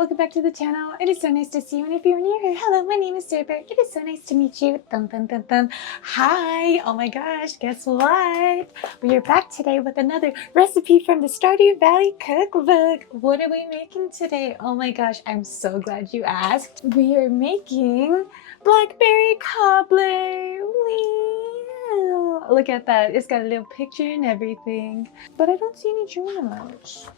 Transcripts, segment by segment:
welcome back to the channel. It is so nice to see you, and if you're new here, hello, my name is Searbear. It is so nice to meet you. Dun, dun, dun, dun. Hi! Oh my gosh, guess what? We are back today with another recipe from the Stardew Valley Cookbook. What are we making today? Oh my gosh, I'm so glad you asked. We are making Blackberry Cobbler. Wow! Look at that. It's got a little picture and everything. But I don't see any journals.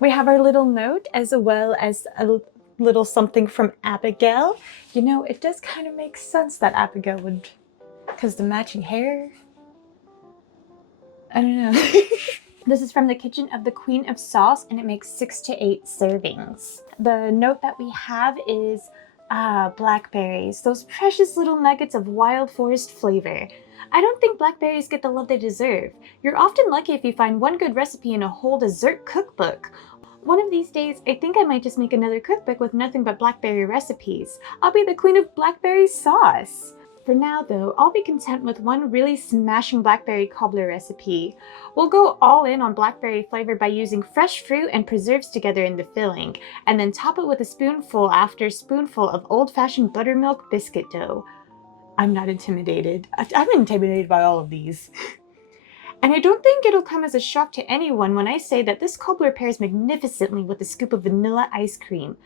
We have our little note as well as a little something from Abigail. You know, it does kind of make sense that Abigail would, because the matching hair. I don't know. This is from the kitchen of the Queen of Sauce, and it makes 6 to 8 servings. The note that we have is blackberries, those precious little nuggets of wild forest flavor. I don't think blackberries get the love they deserve. You're often lucky if you find one good recipe in a whole dessert cookbook. One of these days, I think I might just make another cookbook with nothing but blackberry recipes. I'll be the queen of blackberry sauce. For now though, I'll be content with one really smashing blackberry cobbler recipe. We'll go all in on blackberry flavor by using fresh fruit and preserves together in the filling, and then top it with a spoonful after spoonful of old-fashioned buttermilk biscuit dough. I'm not intimidated. I'm intimidated by all of these. And I don't think it'll come as a shock to anyone when I say that this cobbler pairs magnificently with a scoop of vanilla ice cream.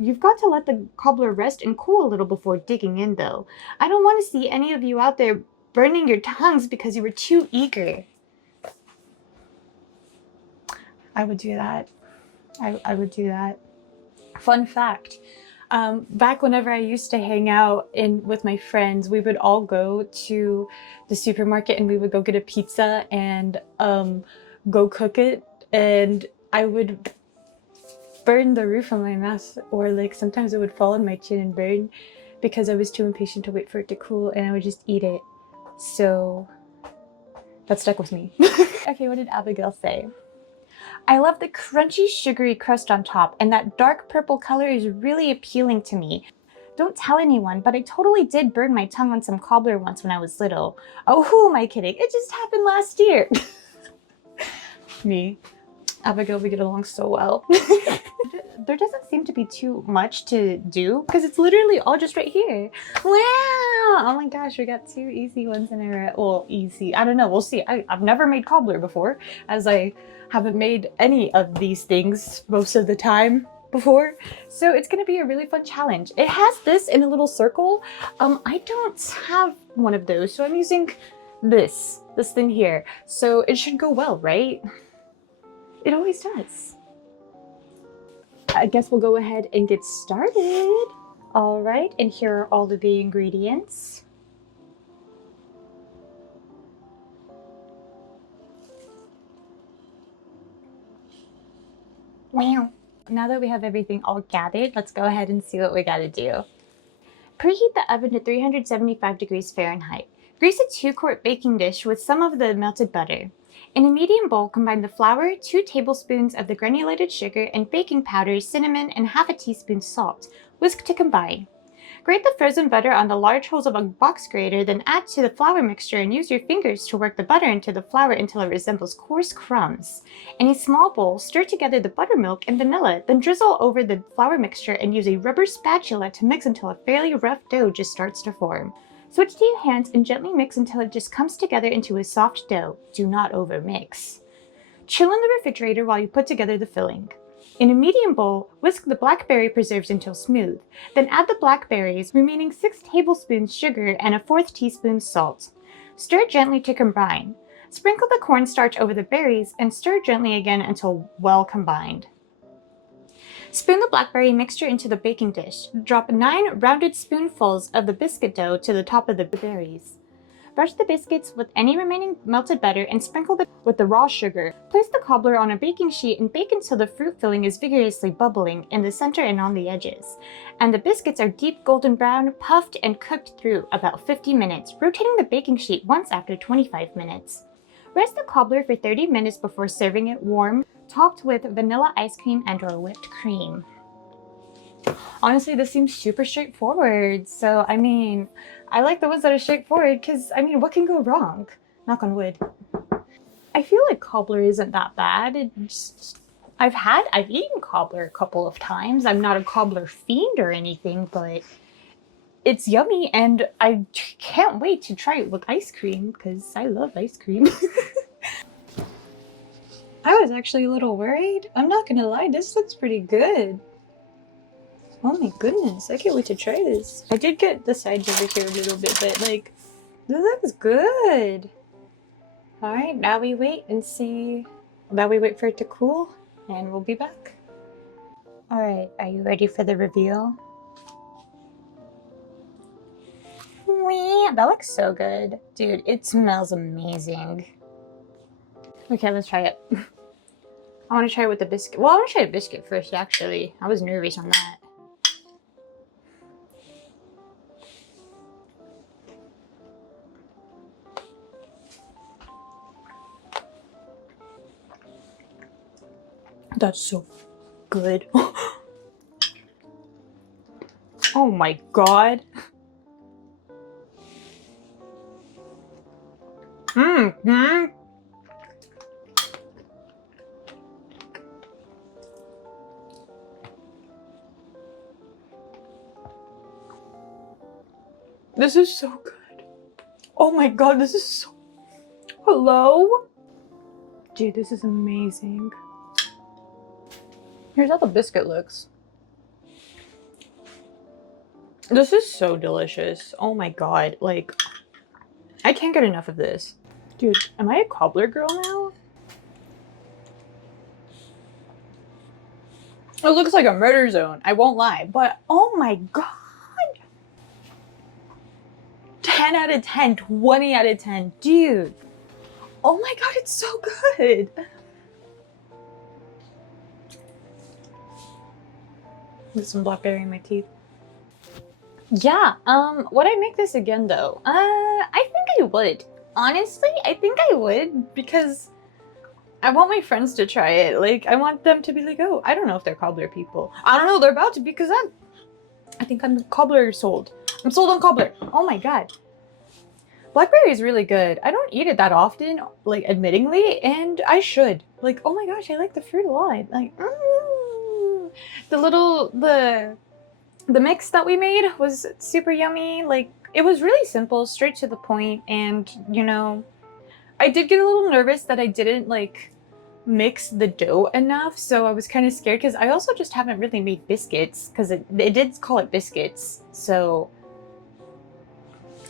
You've got to let the cobbler rest and cool a little before digging in though. I don't want to see any of you out there burning your tongues because you were too eager. I would do that. I would do that. Fun fact. Back whenever I used to hang out with my friends, we would all go to the supermarket and we would go get a pizza and go cook it, and I would burn the roof of my mouth, or like sometimes it would fall on my chin and burn because I was too impatient to wait for it to cool, and I would just eat it. So that stuck with me. Okay, what did Abigail say? I love the crunchy, sugary crust on top, and that dark purple color is really appealing to me. Don't tell anyone, but I totally did burn my tongue on some cobbler once when I was little. Oh, who am I kidding? It just happened last year. Me. Abigail, we get along so well. There doesn't seem to be too much to do because it's literally all just right here. Wow! Oh my gosh, we got 2 easy ones in a row. Well, easy. I don't know. We'll see. I've never made cobbler before, as I haven't made any of these things most of the time before. So it's going to be a really fun challenge. It has this in a little circle. I don't have one of those, so I'm using this thing here. So it should go well, right? It always does. I guess we'll go ahead and get started. All right, and here are all of the ingredients. Wow. Now that we have everything all gathered, let's go ahead and see what we gotta do. Preheat the oven to 375 degrees Fahrenheit. Grease a 2-quart baking dish with some of the melted butter. In a medium bowl, combine the flour, 2 tablespoons of the granulated sugar, and baking powder, cinnamon, and half a teaspoon salt. Whisk to combine. Grate the frozen butter on the large holes of a box grater, then add to the flour mixture and use your fingers to work the butter into the flour until it resembles coarse crumbs. In a small bowl, stir together the buttermilk and vanilla, then drizzle over the flour mixture and use a rubber spatula to mix until a fairly rough dough just starts to form. Switch to your hands and gently mix until it just comes together into a soft dough. Do not overmix. Chill in the refrigerator while you put together the filling. In a medium bowl, whisk the blackberry preserves until smooth. Then add the blackberries, remaining 6 tablespoons sugar and a 1/4 teaspoon salt. Stir gently to combine. Sprinkle the cornstarch over the berries and stir gently again until well combined. Spoon the blackberry mixture into the baking dish. Drop 9 rounded spoonfuls of the biscuit dough to the top of the berries. Brush the biscuits with any remaining melted butter and sprinkle with the raw sugar. Place the cobbler on a baking sheet and bake until the fruit filling is vigorously bubbling in the center and on the edges. And the biscuits are deep golden brown, puffed, and cooked through about 50 minutes, rotating the baking sheet once after 25 minutes. Rest the cobbler for 30 minutes before serving it warm, topped with vanilla ice cream and/or whipped cream. Honestly, this seems super straightforward. So, I mean, I like the ones that are straightforward because, I mean, what can go wrong? Knock on wood. I feel like cobbler isn't that bad. I've eaten cobbler a couple of times. I'm not a cobbler fiend or anything, but it's yummy and I can't wait to try it with ice cream because I love ice cream. I was actually a little worried. I'm not gonna lie, this looks pretty good. Oh my goodness, I can't wait to try this. I did get the sides over here a little bit, but like, this looks good. Alright, now we wait and see. Now we wait for it to cool and we'll be back. Alright, are you ready for the reveal? Wee, that looks so good. Dude, it smells amazing. Okay, let's try it. I want to try it with the biscuit. Well, I want to try a biscuit first, actually. I was nervous on that. That's so good. Oh my god. Mm-hmm. This is so good. Oh my god, this is so... Hello? Dude, this is amazing. Here's how the biscuit looks. This is so delicious. Oh my god, like... I can't get enough of this. Dude, am I a cobbler girl now? It looks like a murder zone, I won't lie, but oh my god! 10 out of 10, 20 out of 10, dude! Oh my god, it's so good! With some blackberry in my teeth. Yeah, would I make this again though? I think I would. Honestly, I think I would because I want my friends to try it. Like, I want them to be like, oh, I don't know if they're cobbler people. I don't know, they're about to be because I think I'm cobbler sold. I'm sold on cobbler. Oh my god. Blackberry is really good. I don't eat it that often, like, admittingly, and I should. Like, oh my gosh, I like the fruit a lot. Like, the mix that we made was super yummy. Like, it was really simple, straight to the point, and, you know, I did get a little nervous that I didn't, like, mix the dough enough, so I was kind of scared, because I also just haven't really made biscuits, because it did call it biscuits, so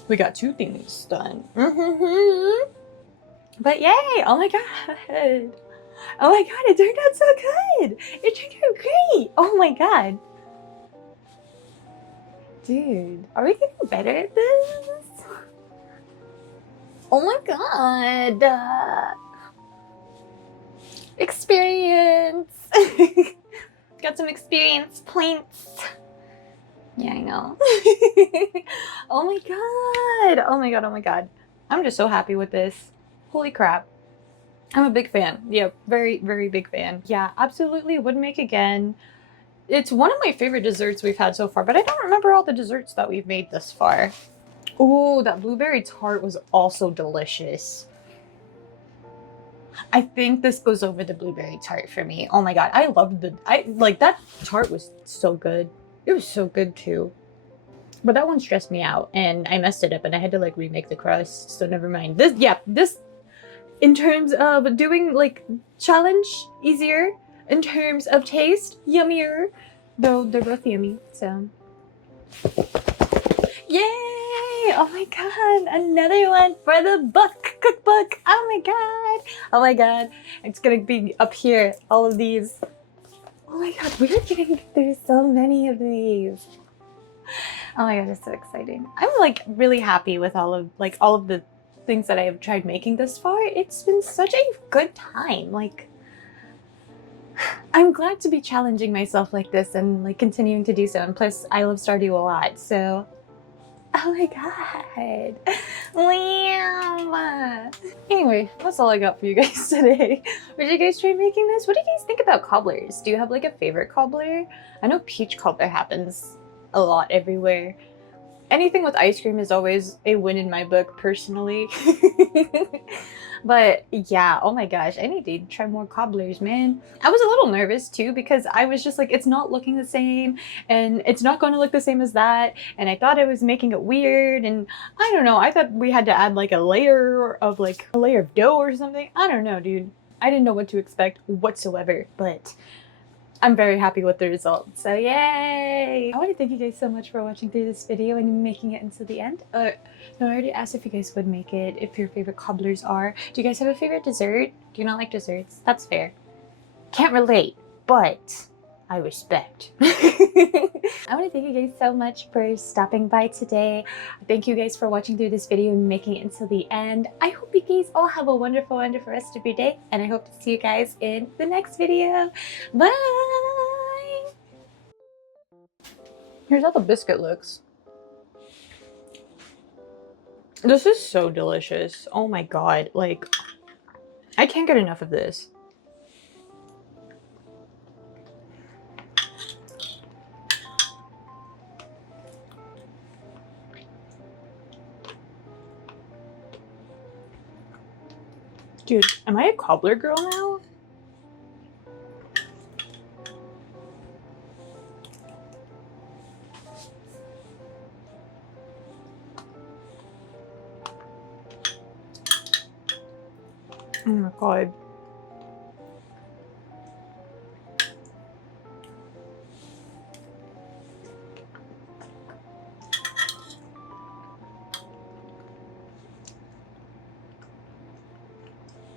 we got two things done. But yay! Oh my god! Oh my god, it turned out so good! It turned out great! Oh my god! Dude, are we getting better at this? Oh my god! Experience! Got some experience points. Yeah, I know. Oh my god! Oh my god, oh my god. I'm just so happy with this. Holy crap. I'm a big fan. Yeah, very, very big fan. Yeah, absolutely would make again. It's one of my favorite desserts we've had so far, but I don't remember all the desserts that we've made thus far. Oh, that blueberry tart was also delicious. I think this goes over the blueberry tart for me. Oh my god, I loved like that tart was so good. It was so good too. But that one stressed me out and I messed it up and I had to like remake the crust, so never mind. This in terms of doing like challenge, easier. In terms of taste, yummier. Though they're both yummy, so. Yay! Oh my god, another one for the cookbook. Oh my god. Oh my god. It's gonna be up here, all of these. Oh my god, we're getting through so many of these. Oh my god, it's so exciting. I'm like really happy with all of the things that I have tried making this far. It's been such a good time. Like, I'm glad to be challenging myself like this and like continuing to do so. And plus, I love Stardew a lot, so. Oh my god. Wow. Anyway, that's all I got for you guys today. Would you guys try making this? What do you guys think about cobblers? Do you have like a favorite cobbler? I know peach cobbler happens a lot everywhere. anything with ice cream is always a win in my book, personally. But yeah, oh my gosh, I need to try more cobblers, man. I was a little nervous too because I was just like, it's not looking the same and it's not going to look the same as that. And I thought I was making it weird. And I don't know, I thought we had to add like a layer of dough or something. I don't know, dude. I didn't know what to expect whatsoever, but I'm very happy with the result. So yay! I want to thank you guys so much for watching through this video and making it until the end. No, I already asked if you guys would make it, if your favorite cobblers are. Do you guys have a favorite dessert? Do you not like desserts? That's fair. Can't relate, but I respect. I want to thank you guys so much for stopping by today. Thank you guys for watching through this video and making it until the end. I hope you guys all have a wonderful, wonderful rest of your day, and I hope to see you guys in the next video. Bye! Here's how the biscuit looks. This is so delicious. Oh my god, like, I can't get enough of this. Dude, am I a cobbler girl now? Oh my god.